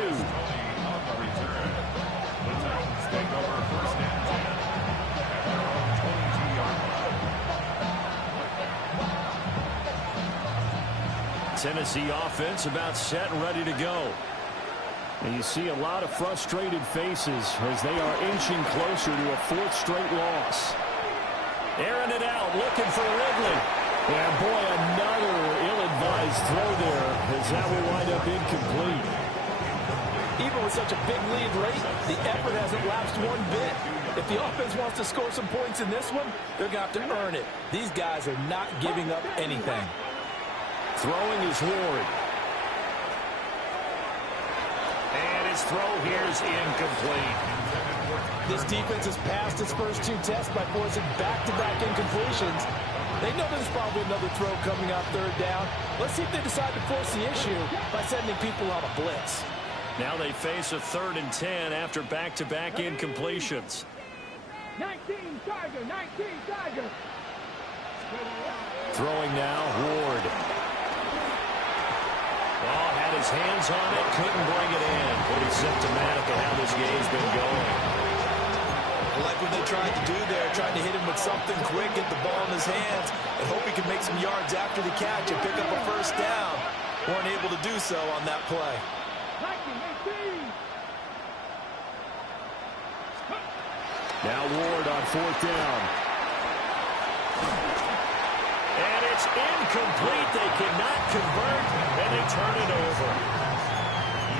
Tennessee offense about set and ready to go. And you see a lot of frustrated faces as they are inching closer to a 4th straight loss. Airing it out, looking for Ridley. And boy, another ill-advised throw there as that will wind up incomplete. Even with such a big lead late, the effort hasn't lapsed one bit. If the offense wants to score some points in this one, they're going to have to earn it. These guys are not giving up anything. Throwing is Ward. And his throw here is incomplete. This defense has passed its first 2 tests by forcing back-to-back incompletions. They know there's probably another throw coming out 3rd down. Let's see if they decide to force the issue by sending people on a blitz. Now they face a 3rd and 10 after back-to-back incompletions. 19 Tiger, 19 Tiger. Throwing now, Ward. Oh, had his hands on it, couldn't bring it in. Pretty symptomatic of how this game's been going. like what they tried to do there, trying to hit him with something quick, get the ball in his hands, and hope he can make some yards after the catch and pick up a first down. Weren't able to do so on that play. Now Ward on 4th down. And it's incomplete. They cannot convert, and they turn it over.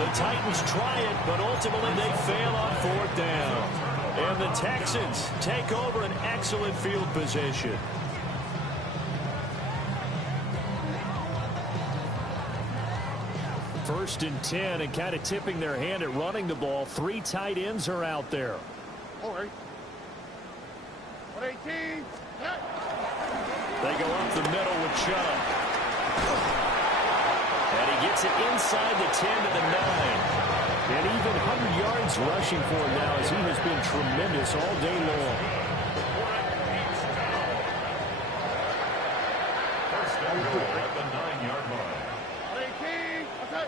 The Titans try it, but ultimately they fail on 4th down. And the Texans take over an excellent field position. First and 10, and kind of tipping their hand at running the ball. 3 tight ends are out there. All right. 118. They go up the middle with Chubb. And he gets it inside the 10 to the 9. And even 100 yards rushing for him now, as he has been tremendous all day long. First and goal at the 9-yard line. 118. Okay.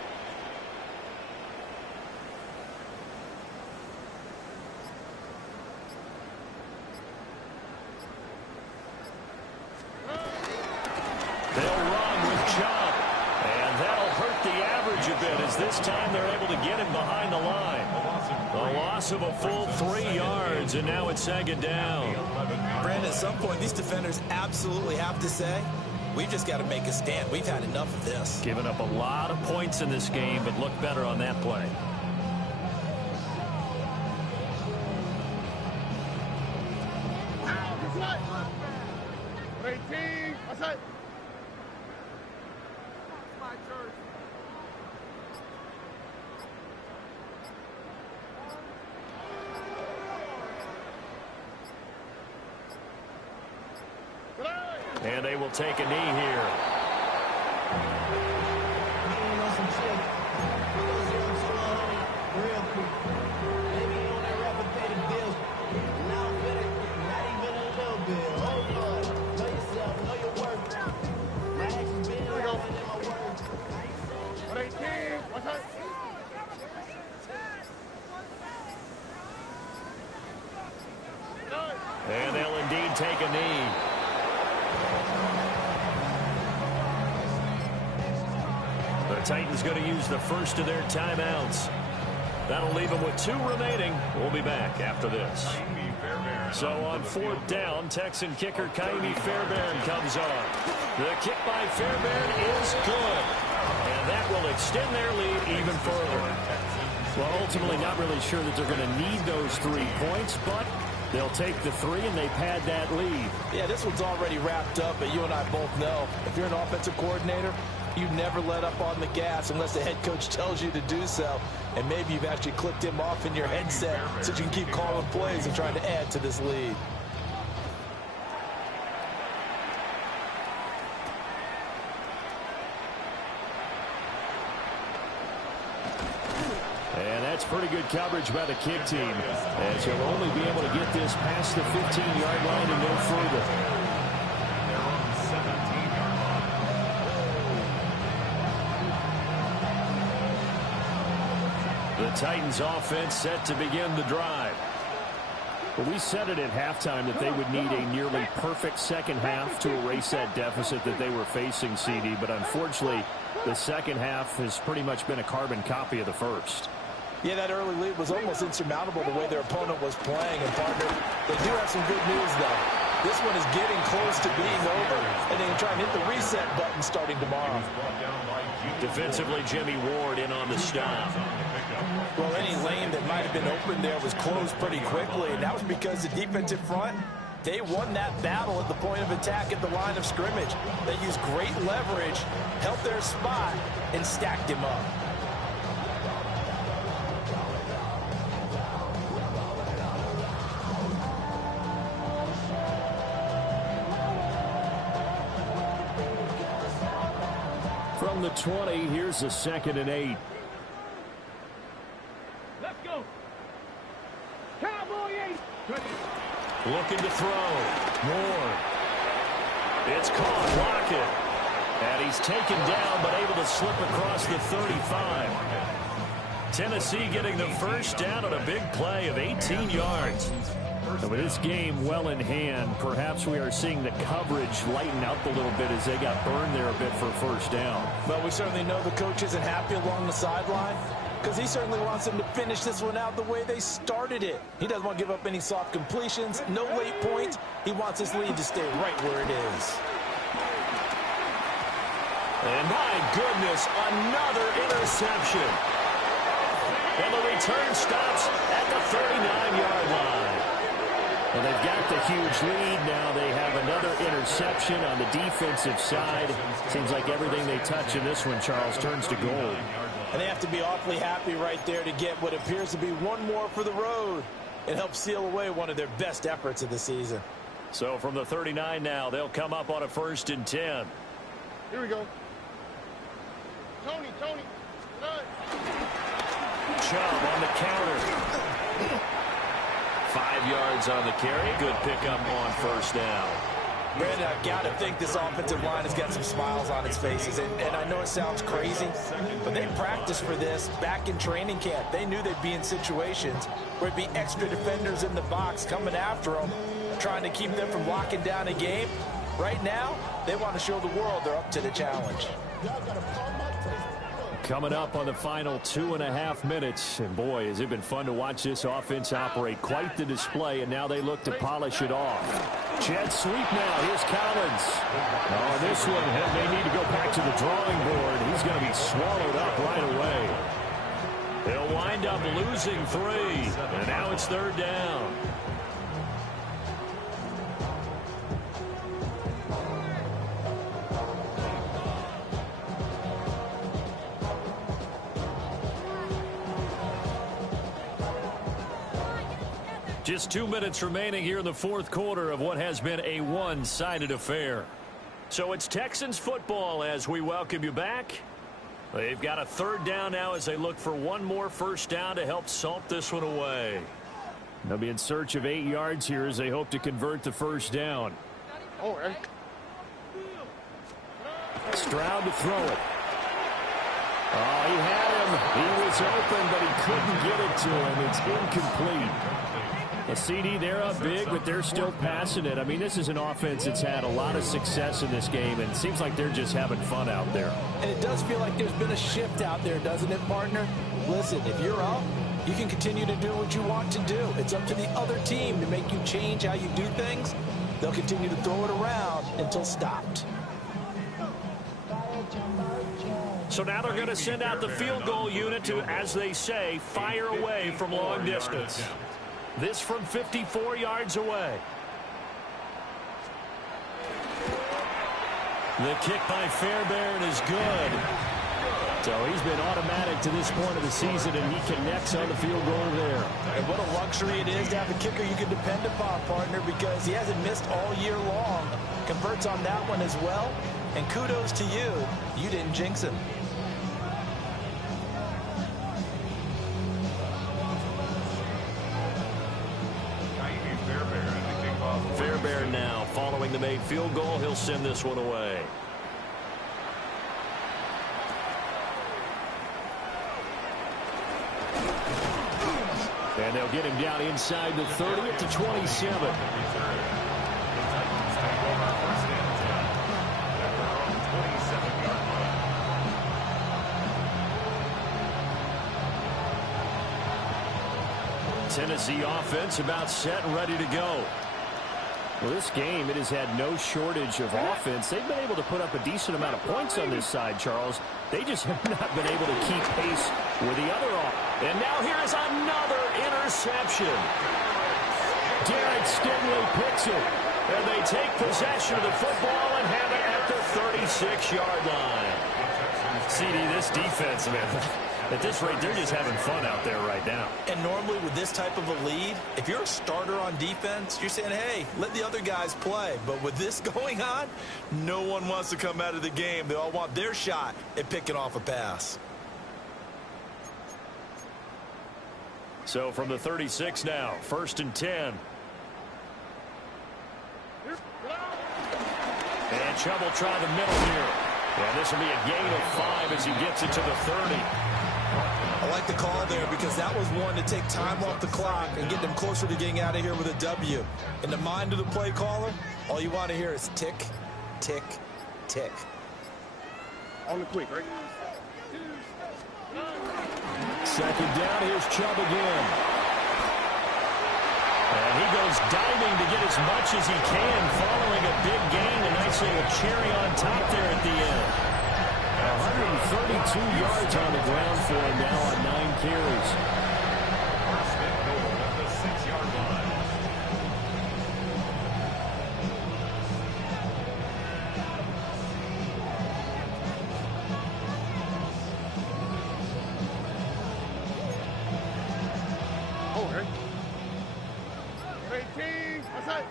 They'll run with Chubb, and that'll hurt the average a bit, as this time they're able to get him behind the line. A loss of a full 3 yards, and now it's 2nd down. Brandon, at some point, these defenders absolutely have to say, we've just got to make a stand. We've had enough of this. Giving up a lot of points in this game, but look better on that play. And they will take a knee here. And they'll indeed take a knee. The Titans going to use the first of their timeouts. That'll leave them with 2 remaining. We'll be back after this. So on 4th down, Texan kicker Kaimi Fairbairn comes on. The kick by Fairbairn is good. And that will extend their lead even further. Well, ultimately not really sure that they're going to need those 3 points, but they'll take the 3 and they pad that lead. Yeah, this one's already wrapped up, but you and I both know if you're an offensive coordinator, you never let up on the gas unless the head coach tells you to do so. And maybe you've actually clicked him off in your headset so you can keep calling plays and trying to add to this lead. And that's pretty good coverage by the kick team, as he'll only be able to get this past the 15-yard line and no further. The Titans offense set to begin the drive. Well, we said it at halftime that they would need a nearly perfect second half to erase that deficit that they were facing, CD, but unfortunately the second half has pretty much been a carbon copy of the first. Yeah, that early lead was almost insurmountable the way their opponent was playing. And, partner, they do have some good news, though. This one is getting close to being over, and they can try and hit the reset button starting tomorrow. Defensively, Jimmy Ward in on the stop. Well, any lane that might have been open there was closed pretty quickly, and that was because the defensive front, they won that battle at the point of attack at the line of scrimmage. They used great leverage, held their spot, and stacked him up. From the 20, here's a 2nd and 8. Let's go. Cowboy 8. Looking to throw. Moore. It's caught. Lockett. And he's taken down, but able to slip across the 35. Tennessee getting the first down on a big play of 18 yards. And with this game well in hand, perhaps we are seeing the coverage lighten up a little bit as they got burned there a bit for a first down. But we certainly know the coach isn't happy along the sideline because he certainly wants them to finish this one out the way they started it. He doesn't want to give up any soft completions, no late points. He wants his lead to stay right where it is. And my goodness, another interception. And the return stops at the 39-yard line. Well, they've got the huge lead. Now they have another interception on the defensive side. Seems like everything they touch in this one, Charles, turns to gold. And they have to be awfully happy right there to get what appears to be one more for the road. It helps seal away one of their best efforts of the season. So from the 39 now, they'll come up on a 1st and 10. Here we go. Tony. Chubb on the counter. 5 yards on the carry. Good pickup on 1st down. Brandon, I've got to think this offensive line has got some smiles on its faces. And I know it sounds crazy, but they practiced for this back in training camp. They knew they'd be in situations where it'd be extra defenders in the box coming after them, trying to keep them from locking down a game. Right now, they want to show the world they're up to the challenge. Coming up on the final 2.5 minutes. And boy, has it been fun to watch this offense operate. Quite the display, and now they look to polish it off. Jet sweep now. Here's Collins. Oh, this one, they need to go back to the drawing board. He's going to be swallowed up right away. They'll wind up losing 3. And now it's 3rd down. Just 2 minutes remaining here in the 4th quarter of what has been a one-sided affair. So it's Texans football as we welcome you back. They've got a 3rd down now as they look for one more 1st down to help salt this one away. They'll be in search of 8 yards here as they hope to convert the 1st down. Stroud to throw it. Oh, he had him. He was open, but he couldn't get it to him. It's incomplete. A CD, they're up big, but they're still passing it. I mean, this is an offense that's had a lot of success in this game, and it seems like they're just having fun out there. And it does feel like there's been a shift out there, doesn't it, partner? Listen, if you're up, you can continue to do what you want to do. It's up to the other team to make you change how you do things. They'll continue to throw it around until stopped. So now they're going to send out the field goal unit to, as they say, fire away from long distance. This from 54 yards away. The kick by Fairbairn is good. So he's been automatic to this point of the season, and he connects on the field goal there. And what a luxury it is to have a kicker you can depend upon, partner, because he hasn't missed all year long. Converts on that one as well. And kudos to you. You didn't jinx him. Fairbairn now following the made field goal. He'll send this one away. And they'll get him down inside the 30 at the 27. Tennessee offense about set and ready to go. Well, this game, it has had no shortage of offense. They've been able to put up a decent amount of points on this side, Charles. They just have not been able to keep pace with the other offense. And now here is another interception. Derek Stingley picks it. And they take possession of the football and have it at the 36-yard line. CD, this defense, man. At this rate, they're just having fun out there right now. And normally with this type of a lead, if you're a starter on defense, you're saying, hey, let the other guys play. But with this going on, no one wants to come out of the game. They all want their shot at picking off a pass. So from the 36 now, 1st and 10. And Chubb will try the middle here. And this will be a gain of 5 as he gets it to the 30. A like the call there because that was one to take time off the clock and get them closer to getting out of here with a W. In the mind of the play caller, all you want to hear is tick, tick, tick. On the quick, right? Second down, here's Chubb again. And he goes diving to get as much as he can following a big gain. A nice little cherry on top there at the end. 132 yards on the ground for him now on 9 carries. First and goal at the 6-yard line. Oh, okay. 18. What's that?